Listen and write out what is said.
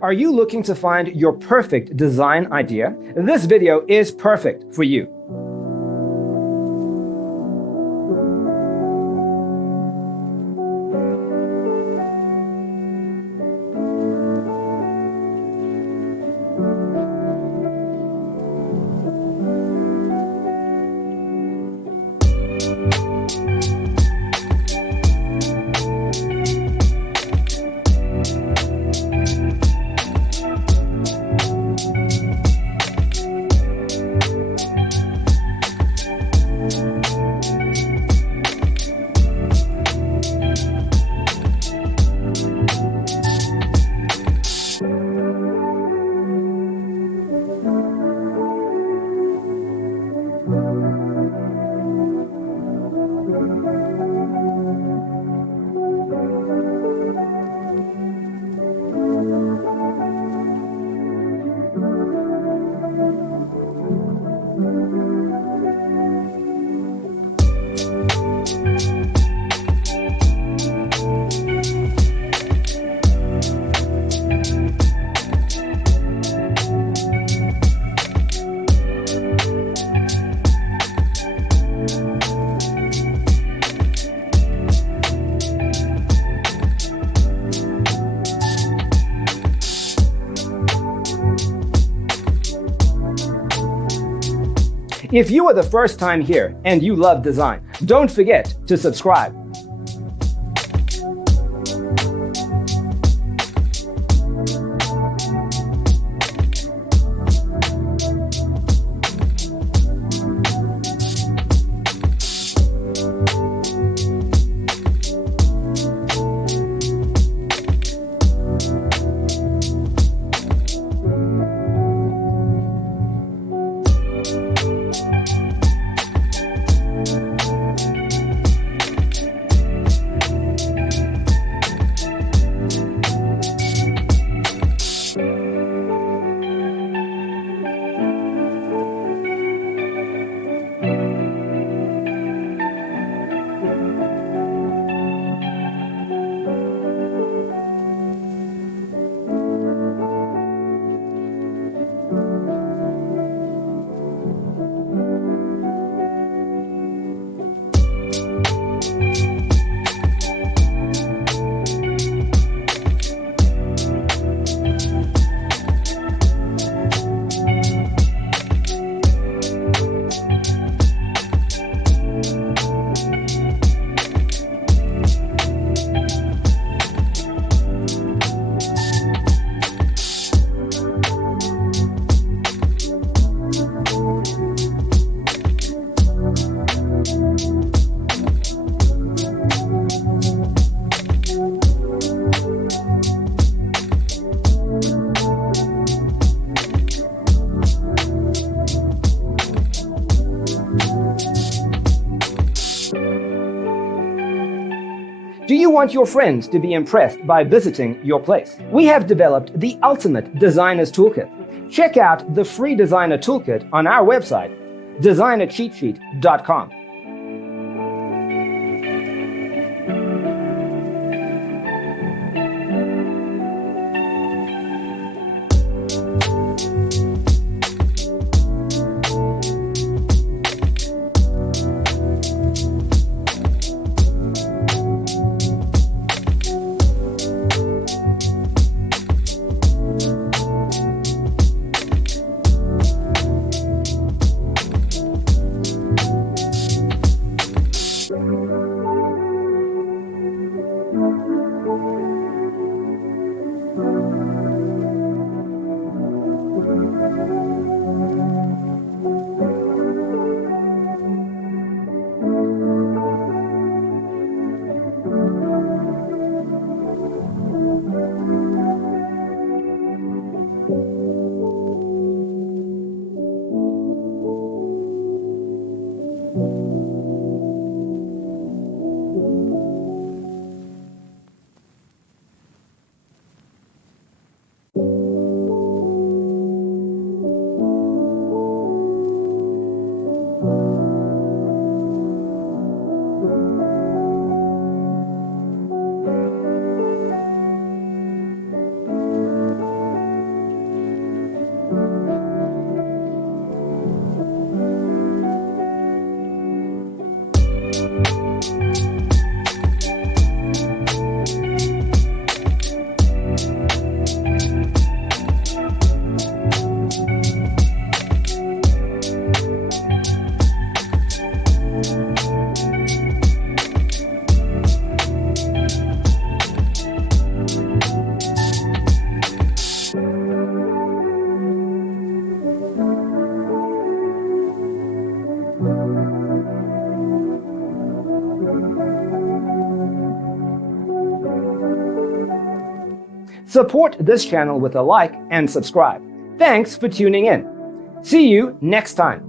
Are you looking to find your perfect design idea? This video is perfect for you. If you are the first time here and you love design, don't forget to subscribe. Do you want your friends to be impressed by visiting your place? We have developed the ultimate designer's toolkit. Check out the free designer toolkit on our website, designercheatsheet.com. Support this channel with a like and subscribe. Thanks for tuning in. See you next time.